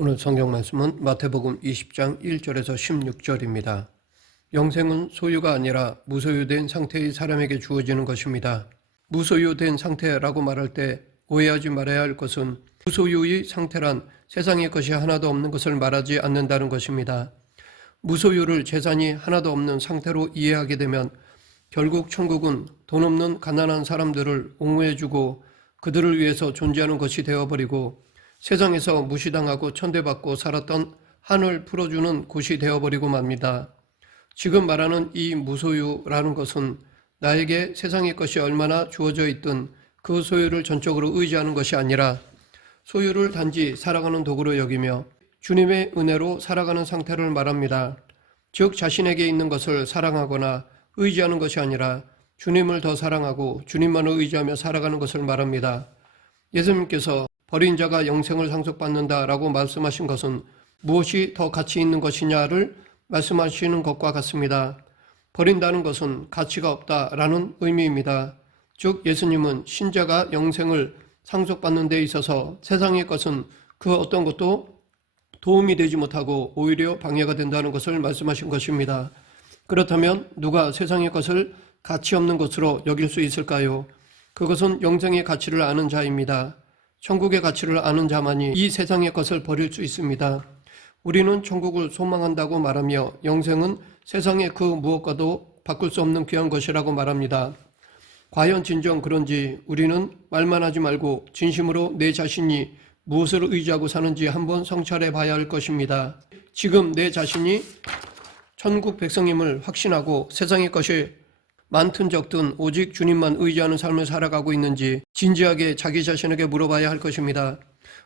오늘 성경 말씀은 마태복음 20장 1절에서 16절입니다. 영생은 소유가 아니라 무소유된 상태의 사람에게 주어지는 것입니다. 무소유된 상태라고 말할 때 오해하지 말아야 할 것은 무소유의 상태란 세상에 것이 하나도 없는 것을 말하지 않는다는 것입니다. 무소유를 재산이 하나도 없는 상태로 이해하게 되면 결국 천국은 돈 없는 가난한 사람들을 옹호해주고 그들을 위해서 존재하는 것이 되어버리고 세상에서 무시당하고 천대받고 살았던 한을 풀어주는 곳이 되어버리고 맙니다. 지금 말하는 이 무소유라는 것은 나에게 세상의 것이 얼마나 주어져 있든 그 소유를 전적으로 의지하는 것이 아니라 소유를 단지 살아가는 도구로 여기며 주님의 은혜로 살아가는 상태를 말합니다. 즉 자신에게 있는 것을 사랑하거나 의지하는 것이 아니라 주님을 더 사랑하고 주님만을 의지하며 살아가는 것을 말합니다. 예수님께서 버린 자가 영생을 상속받는다라고 말씀하신 것은 무엇이 더 가치 있는 것이냐를 말씀하시는 것과 같습니다. 버린다는 것은 가치가 없다라는 의미입니다. 즉 예수님은 신자가 영생을 상속받는 데 있어서 세상의 것은 그 어떤 것도 도움이 되지 못하고 오히려 방해가 된다는 것을 말씀하신 것입니다. 그렇다면 누가 세상의 것을 가치 없는 것으로 여길 수 있을까요? 그것은 영생의 가치를 아는 자입니다. 천국의 가치를 아는 자만이 이 세상의 것을 버릴 수 있습니다. 우리는 천국을 소망한다고 말하며 영생은 세상의 그 무엇과도 바꿀 수 없는 귀한 것이라고 말합니다. 과연 진정 그런지 우리는 말만 하지 말고 진심으로 내 자신이 무엇을 의지하고 사는지 한번 성찰해 봐야 할 것입니다. 지금 내 자신이 천국 백성임을 확신하고 세상의 것이 많든 적든 오직 주님만 의지하는 삶을 살아가고 있는지 진지하게 자기 자신에게 물어봐야 할 것입니다.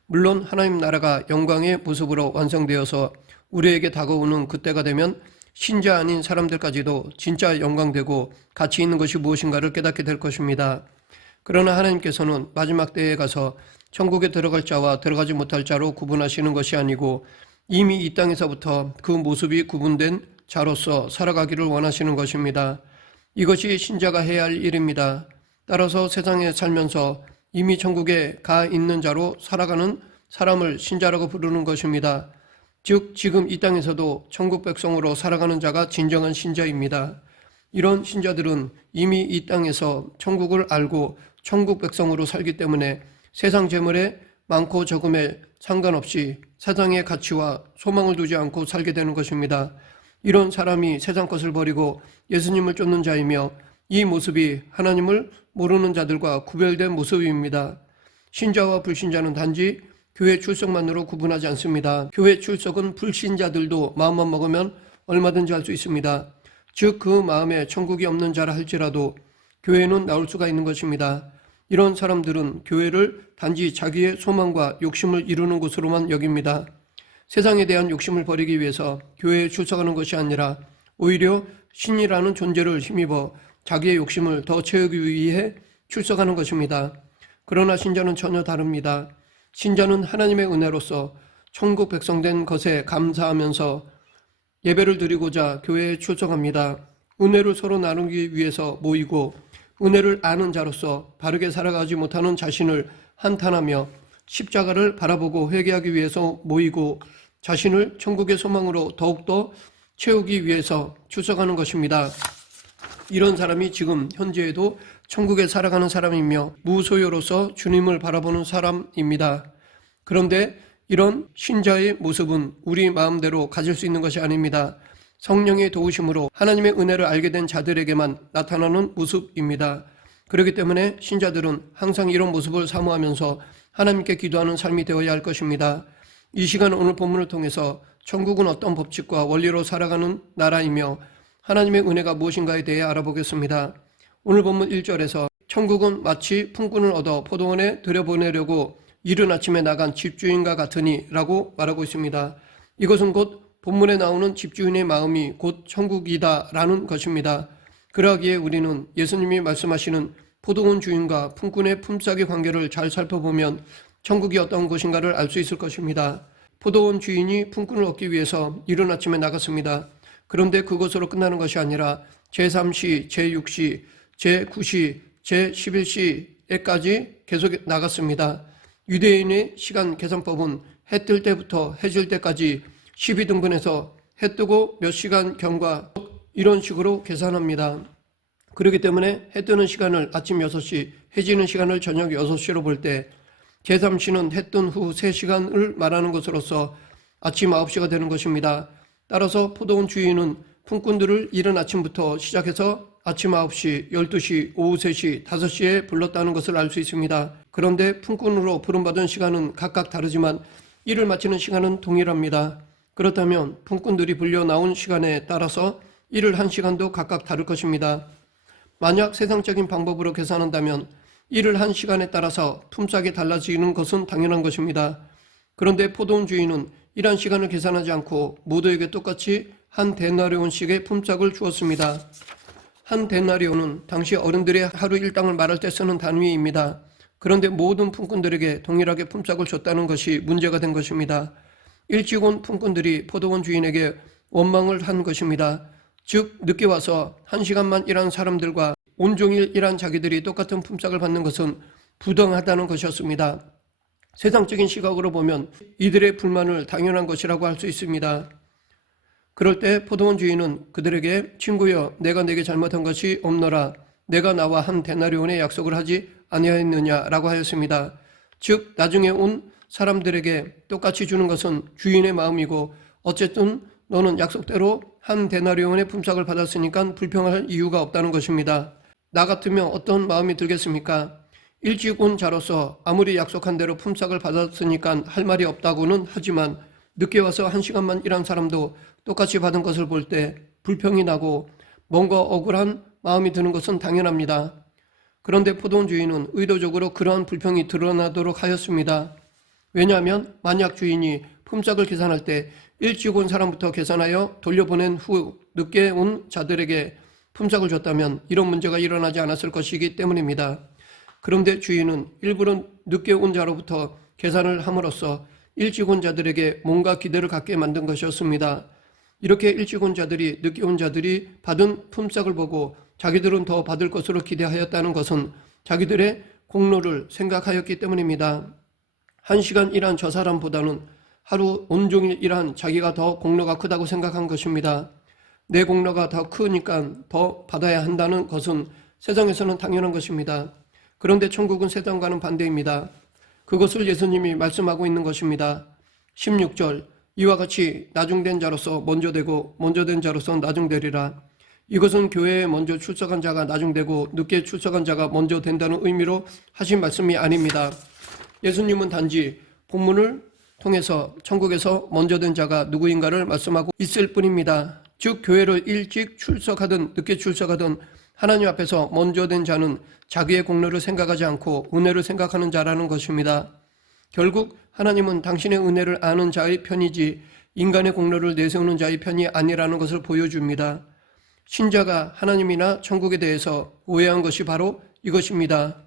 물론 하나님 나라가 영광의 모습으로 완성되어서 우리에게 다가오는 그때가 되면 신자 아닌 사람들까지도 진짜 영광되고 가치 있는 것이 무엇인가를 깨닫게 될 것입니다. 그러나 하나님께서는 마지막 때에 가서 천국에 들어갈 자와 들어가지 못할 자로 구분하시는 것이 아니고 이미 이 땅에서부터 그 모습이 구분된 자로서 살아가기를 원하시는 것입니다. 이것이 신자가 해야 할 일입니다. 따라서 세상에 살면서 이미 천국에 가 있는 자로 살아가는 사람을 신자라고 부르는 것입니다. 즉 지금 이 땅에서도 천국 백성으로 살아가는 자가 진정한 신자입니다. 이런 신자들은 이미 이 땅에서 천국을 알고 천국 백성으로 살기 때문에 세상 재물에 많고 적음에 상관없이 세상의 가치와 소망을 두지 않고 살게 되는 것입니다. 이런 사람이 세상 것을 버리고 예수님을 쫓는 자이며 이 모습이 하나님을 모르는 자들과 구별된 모습입니다. 신자와 불신자는 단지 교회 출석만으로 구분하지 않습니다. 교회 출석은 불신자들도 마음만 먹으면 얼마든지 할 수 있습니다. 즉 그 마음에 천국이 없는 자라 할지라도 교회는 나올 수가 있는 것입니다. 이런 사람들은 교회를 단지 자기의 소망과 욕심을 이루는 곳으로만 여깁니다. 세상에 대한 욕심을 버리기 위해서 교회에 출석하는 것이 아니라 오히려 신이라는 존재를 힘입어 자기의 욕심을 더 채우기 위해 출석하는 것입니다. 그러나 신자는 전혀 다릅니다. 신자는 하나님의 은혜로서 천국 백성된 것에 감사하면서 예배를 드리고자 교회에 출석합니다. 은혜를 서로 나누기 위해서 모이고 은혜를 아는 자로서 바르게 살아가지 못하는 자신을 한탄하며 십자가를 바라보고 회개하기 위해서 모이고 자신을 천국의 소망으로 더욱더 채우기 위해서 출석하는 것입니다. 이런 사람이 지금 현재에도 천국에 살아가는 사람이며 무소유로서 주님을 바라보는 사람입니다. 그런데 이런 신자의 모습은 우리 마음대로 가질 수 있는 것이 아닙니다. 성령의 도우심으로 하나님의 은혜를 알게 된 자들에게만 나타나는 모습입니다. 그렇기 때문에 신자들은 항상 이런 모습을 사모하면서 하나님께 기도하는 삶이 되어야 할 것입니다. 이 시간 오늘 본문을 통해서 천국은 어떤 법칙과 원리로 살아가는 나라이며 하나님의 은혜가 무엇인가에 대해 알아보겠습니다. 오늘 본문 1절에서 천국은 마치 품꾼을 얻어 포도원에 들여보내려고 이른 아침에 나간 집주인과 같으니 라고 말하고 있습니다. 이것은 곧 본문에 나오는 집주인의 마음이 곧 천국이다 라는 것입니다. 그러기에 우리는 예수님이 말씀하시는 포도원 주인과 품꾼의 품삯의 관계를 잘 살펴보면 천국이 어떤 곳인가를 알 수 있을 것입니다. 포도원 주인이 품꾼을 얻기 위해서 이른 아침에 나갔습니다. 그런데 그것으로 끝나는 것이 아니라 제3시, 제6시, 제9시, 제11시에까지 계속 나갔습니다. 유대인의 시간 계산법은 해 뜰 때부터 해 질 때까지 12등분해서 해 뜨고 몇 시간 경과 이런 식으로 계산합니다. 그렇기 때문에 해 뜨는 시간을 아침 6시, 해 지는 시간을 저녁 6시로 볼 때 제3시는 해 뜬 후 3시간을 말하는 것으로서 아침 9시가 되는 것입니다. 따라서 포도원 주인은 품꾼들을 이른 아침부터 시작해서 아침 9시, 12시, 오후 3시, 5시에 불렀다는 것을 알 수 있습니다. 그런데 품꾼으로 부름받은 시간은 각각 다르지만 일을 마치는 시간은 동일합니다. 그렇다면 품꾼들이 불려 나온 시간에 따라서 일을 한 시간도 각각 다를 것입니다. 만약 세상적인 방법으로 계산한다면 일을 한 시간에 따라서 품삯이 달라지는 것은 당연한 것입니다. 그런데 포도원 주인은 일한 시간을 계산하지 않고 모두에게 똑같이 한 데나리온씩의 품삯을 주었습니다. 한 데나리온은 당시 어른들의 하루 일당을 말할 때 쓰는 단위입니다. 그런데 모든 품꾼들에게 동일하게 품삯을 줬다는 것이 문제가 된 것입니다. 일찍 온 품꾼들이 포도원 주인에게 원망을 한 것입니다. 즉 늦게 와서 1시간만 일한 사람들과 온종일 일한 자기들이 똑같은 품삯을 받는 것은 부당하다는 것이었습니다. 세상적인 시각으로 보면 이들의 불만을 당연한 것이라고 할 수 있습니다. 그럴 때 포도원 주인은 그들에게 친구여 내가 내게 잘못한 것이 없노라 내가 나와 한 데나리온의 약속을 하지 아니하였느냐라고 하였습니다. 즉 나중에 온 사람들에게 똑같이 주는 것은 주인의 마음이고 어쨌든 너는 약속대로 한 데나리온의 품삯을 받았으니까 불평할 이유가 없다는 것입니다. 나 같으면 어떤 마음이 들겠습니까? 일찍 온 자로서 아무리 약속한 대로 품삯을 받았으니까 할 말이 없다고는 하지만 늦게 와서 1시간만 일한 사람도 똑같이 받은 것을 볼 때 불평이 나고 뭔가 억울한 마음이 드는 것은 당연합니다. 그런데 포도원 주인은 의도적으로 그러한 불평이 드러나도록 하였습니다. 왜냐하면 만약 주인이 품삯을 계산할 때 일찍 온 사람부터 계산하여 돌려보낸 후 늦게 온 자들에게 품삯을 줬다면 이런 문제가 일어나지 않았을 것이기 때문입니다. 그런데 주인은 일부러 늦게 온 자로부터 계산을 함으로써 일찍 온 자들에게 뭔가 기대를 갖게 만든 것이었습니다. 이렇게 일찍 온 자들이 늦게 온 자들이 받은 품삯을 보고 자기들은 더 받을 것으로 기대하였다는 것은 자기들의 공로를 생각하였기 때문입니다. 1시간 일한 저 사람보다는 하루 온종일 일한 자기가 더 공로가 크다고 생각한 것입니다. 내 공로가 더 크니까 더 받아야 한다는 것은 세상에서는 당연한 것입니다. 그런데 천국은 세상과는 반대입니다. 그것을 예수님이 말씀하고 있는 것입니다. 16절 이와 같이 나중된 자로서 먼저 되고 먼저 된 자로서 나중되리라. 이것은 교회에 먼저 출석한 자가 나중되고 늦게 출석한 자가 먼저 된다는 의미로 하신 말씀이 아닙니다. 예수님은 단지 본문을 통해서 천국에서 먼저 된 자가 누구인가를 말씀하고 있을 뿐입니다. 즉 교회를 일찍 출석하든 늦게 출석하든 하나님 앞에서 먼저 된 자는 자기의 공로를 생각하지 않고 은혜를 생각하는 자라는 것입니다. 결국 하나님은 당신의 은혜를 아는 자의 편이지 인간의 공로를 내세우는 자의 편이 아니라는 것을 보여줍니다. 신자가 하나님이나 천국에 대해서 오해한 것이 바로 이것입니다.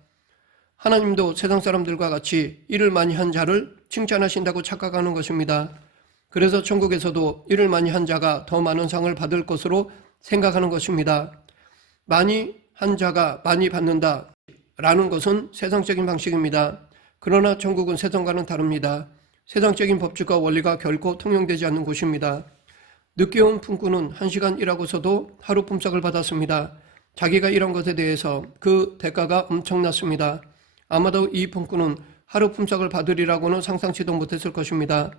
하나님도 세상 사람들과 같이 일을 많이 한 자를 칭찬하신다고 착각하는 것입니다. 그래서 천국에서도 일을 많이 한 자가 더 많은 상을 받을 것으로 생각하는 것입니다. 많이 한 자가 많이 받는다 라는 것은 세상적인 방식입니다. 그러나 천국은 세상과는 다릅니다. 세상적인 법칙과 원리가 결코 통용되지 않는 곳입니다. 늦게 온 품꾼은 1시간 일하고서도 하루 품삯을 받았습니다. 자기가 일한 것에 대해서 그 대가가 엄청났습니다. 아마도 이 품꾼은 하루 품삯을 받으리라고는 상상치도 못했을 것입니다.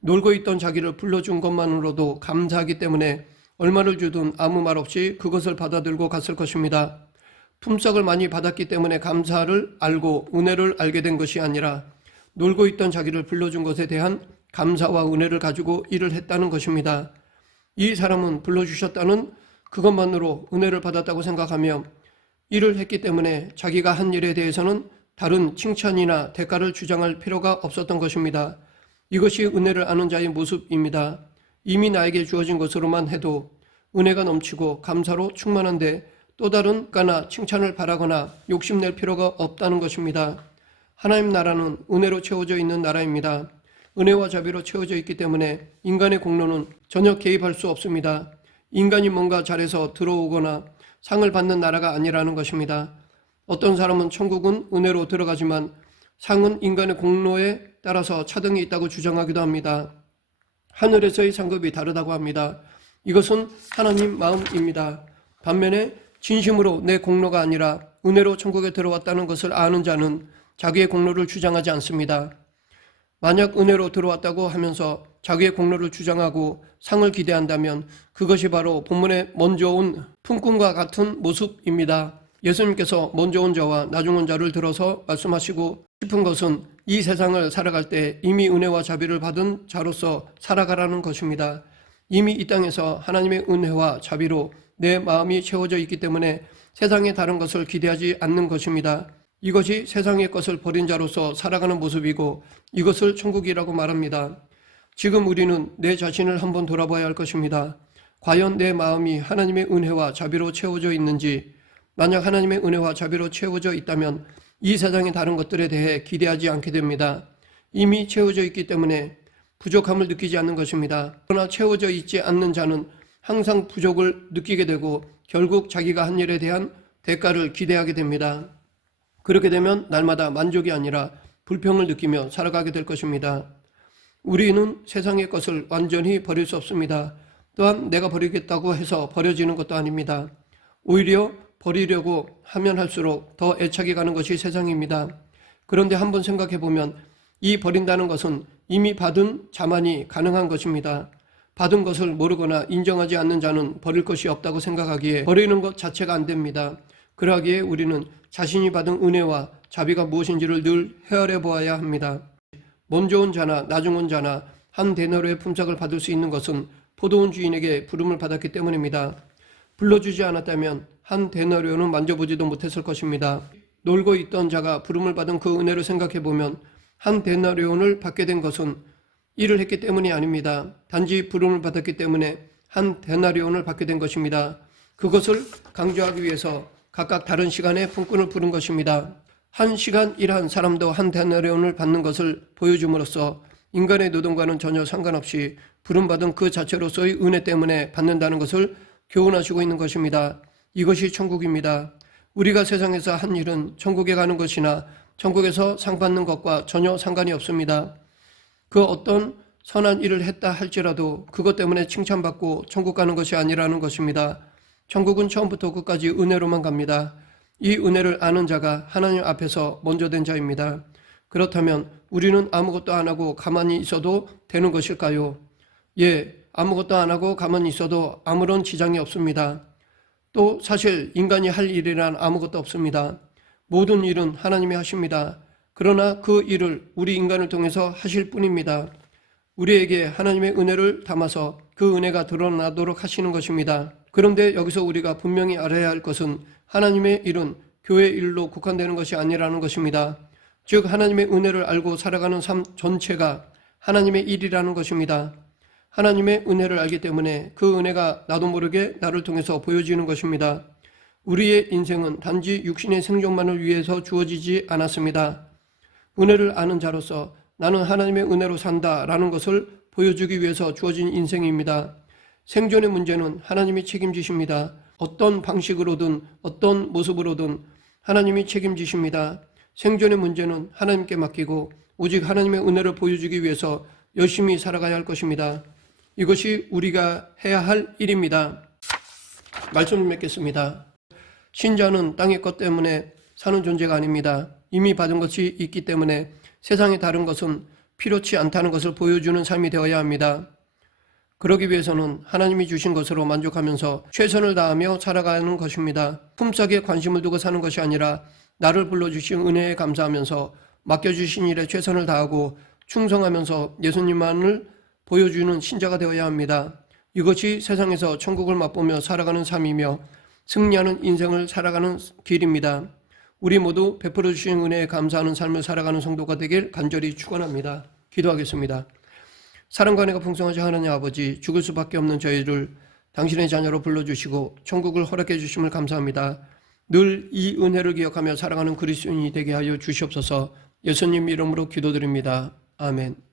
놀고 있던 자기를 불러준 것만으로도 감사하기 때문에 얼마를 주든 아무 말 없이 그것을 받아들고 갔을 것입니다. 품삯을 많이 받았기 때문에 감사를 알고 은혜를 알게 된 것이 아니라 놀고 있던 자기를 불러준 것에 대한 감사와 은혜를 가지고 일을 했다는 것입니다. 이 사람은 불러주셨다는 그것만으로 은혜를 받았다고 생각하며 일을 했기 때문에 자기가 한 일에 대해서는 다른 칭찬이나 대가를 주장할 필요가 없었던 것입니다. 이것이 은혜를 아는 자의 모습입니다. 이미 나에게 주어진 것으로만 해도 은혜가 넘치고 감사로 충만한데 또 다른 가나 칭찬을 바라거나 욕심낼 필요가 없다는 것입니다. 하나님 나라는 은혜로 채워져 있는 나라입니다. 은혜와 자비로 채워져 있기 때문에 인간의 공로는 전혀 개입할 수 없습니다. 인간이 뭔가 잘해서 들어오거나 상을 받는 나라가 아니라는 것입니다. 어떤 사람은 천국은 은혜로 들어가지만 상은 인간의 공로에 따라서 차등이 있다고 주장하기도 합니다. 하늘에서의 상급이 다르다고 합니다. 이것은 하나님 마음입니다. 반면에 진심으로 내 공로가 아니라 은혜로 천국에 들어왔다는 것을 아는 자는 자기의 공로를 주장하지 않습니다. 만약 은혜로 들어왔다고 하면서 자기의 공로를 주장하고 상을 기대한다면 그것이 바로 본문에 먼저 온 품꾼과 같은 모습입니다. 예수님께서 먼저 온 자와 나중 온 자를 들어서 말씀하시고 싶은 것은 이 세상을 살아갈 때 이미 은혜와 자비를 받은 자로서 살아가라는 것입니다. 이미 이 땅에서 하나님의 은혜와 자비로 내 마음이 채워져 있기 때문에 세상의 다른 것을 기대하지 않는 것입니다. 이것이 세상의 것을 버린 자로서 살아가는 모습이고 이것을 천국이라고 말합니다. 지금 우리는 내 자신을 한번 돌아봐야 할 것입니다. 과연 내 마음이 하나님의 은혜와 자비로 채워져 있는지, 만약 하나님의 은혜와 자비로 채워져 있다면 이 세상의 다른 것들에 대해 기대하지 않게 됩니다. 이미 채워져 있기 때문에 부족함을 느끼지 않는 것입니다. 그러나 채워져 있지 않는 자는 항상 부족을 느끼게 되고 결국 자기가 한 일에 대한 대가를 기대하게 됩니다. 그렇게 되면 날마다 만족이 아니라 불평을 느끼며 살아가게 될 것입니다. 우리는 세상의 것을 완전히 버릴 수 없습니다. 또한 내가 버리겠다고 해서 버려지는 것도 아닙니다. 오히려 버리려고 하면 할수록 더 애착이 가는 것이 세상입니다. 그런데 한번 생각해 보면 이 버린다는 것은 이미 받은 자만이 가능한 것입니다. 받은 것을 모르거나 인정하지 않는 자는 버릴 것이 없다고 생각하기에 버리는 것 자체가 안 됩니다. 그러하기에 우리는 자신이 받은 은혜와 자비가 무엇인지를 늘 헤아려 보아야 합니다. 먼저 온 자나 나중 온 자나 한 데나리오의 품삯을 받을 수 있는 것은 포도원 주인에게 부름을 받았기 때문입니다. 불러주지 않았다면 한 데나리오는 만져보지도 못했을 것입니다. 놀고 있던 자가 부름을 받은 그 은혜를 생각해 보면 한 데나리온을 받게 된 것은 일을 했기 때문이 아닙니다. 단지 부름을 받았기 때문에 한 데나리온을 받게 된 것입니다. 그것을 강조하기 위해서 각각 다른 시간에 품꾼을 부른 것입니다. 한 시간 일한 사람도 한 데나리온을 받는 것을 보여줌으로써 인간의 노동과는 전혀 상관없이 부름받은 그 자체로서의 은혜 때문에 받는다는 것을 교훈하시고 있는 것입니다. 이것이 천국입니다. 우리가 세상에서 한 일은 천국에 가는 것이나 천국에서 상 받는 것과 전혀 상관이 없습니다. 그 어떤 선한 일을 했다 할지라도 그것 때문에 칭찬받고 천국 가는 것이 아니라는 것입니다. 천국은 처음부터 끝까지 은혜로만 갑니다. 이 은혜를 아는 자가 하나님 앞에서 먼저 된 자입니다. 그렇다면 우리는 아무것도 안 하고 가만히 있어도 되는 것일까요? 예, 아무것도 안 하고 가만히 있어도 아무런 지장이 없습니다. 또 사실 인간이 할 일이란 아무것도 없습니다. 모든 일은 하나님이 하십니다. 그러나 그 일을 우리 인간을 통해서 하실 뿐입니다. 우리에게 하나님의 은혜를 담아서 그 은혜가 드러나도록 하시는 것입니다. 그런데 여기서 우리가 분명히 알아야 할 것은 하나님의 일은 교회 일로 국한되는 것이 아니라는 것입니다. 즉 하나님의 은혜를 알고 살아가는 삶 전체가 하나님의 일이라는 것입니다. 하나님의 은혜를 알기 때문에 그 은혜가 나도 모르게 나를 통해서 보여지는 것입니다. 우리의 인생은 단지 육신의 생존만을 위해서 주어지지 않았습니다. 은혜를 아는 자로서 나는 하나님의 은혜로 산다라는 것을 보여주기 위해서 주어진 인생입니다. 생존의 문제는 하나님이 책임지십니다. 어떤 방식으로든 어떤 모습으로든 하나님이 책임지십니다. 생존의 문제는 하나님께 맡기고 오직 하나님의 은혜를 보여주기 위해서 열심히 살아가야 할 것입니다. 이것이 우리가 해야 할 일입니다. 말씀을 맺겠습니다. 신자는 땅의 것 때문에 사는 존재가 아닙니다. 이미 받은 것이 있기 때문에 세상의 다른 것은 필요치 않다는 것을 보여주는 삶이 되어야 합니다. 그러기 위해서는 하나님이 주신 것으로 만족하면서 최선을 다하며 살아가는 것입니다. 품삯에 관심을 두고 사는 것이 아니라 나를 불러주신 은혜에 감사하면서 맡겨주신 일에 최선을 다하고 충성하면서 예수님만을 보여주는 신자가 되어야 합니다. 이것이 세상에서 천국을 맛보며 살아가는 삶이며 승리하는 인생을 살아가는 길입니다. 우리 모두 베풀어 주신 은혜에 감사하는 삶을 살아가는 성도가 되길 간절히 축원합니다. 기도하겠습니다. 사랑과 은혜가 풍성하신 하나님 아버지, 죽을 수밖에 없는 저희를 당신의 자녀로 불러주시고 천국을 허락해 주심을 감사합니다. 늘 이 은혜를 기억하며 살아가는 그리스도인이 되게 하여 주시옵소서. 예수님 이름으로 기도드립니다. 아멘.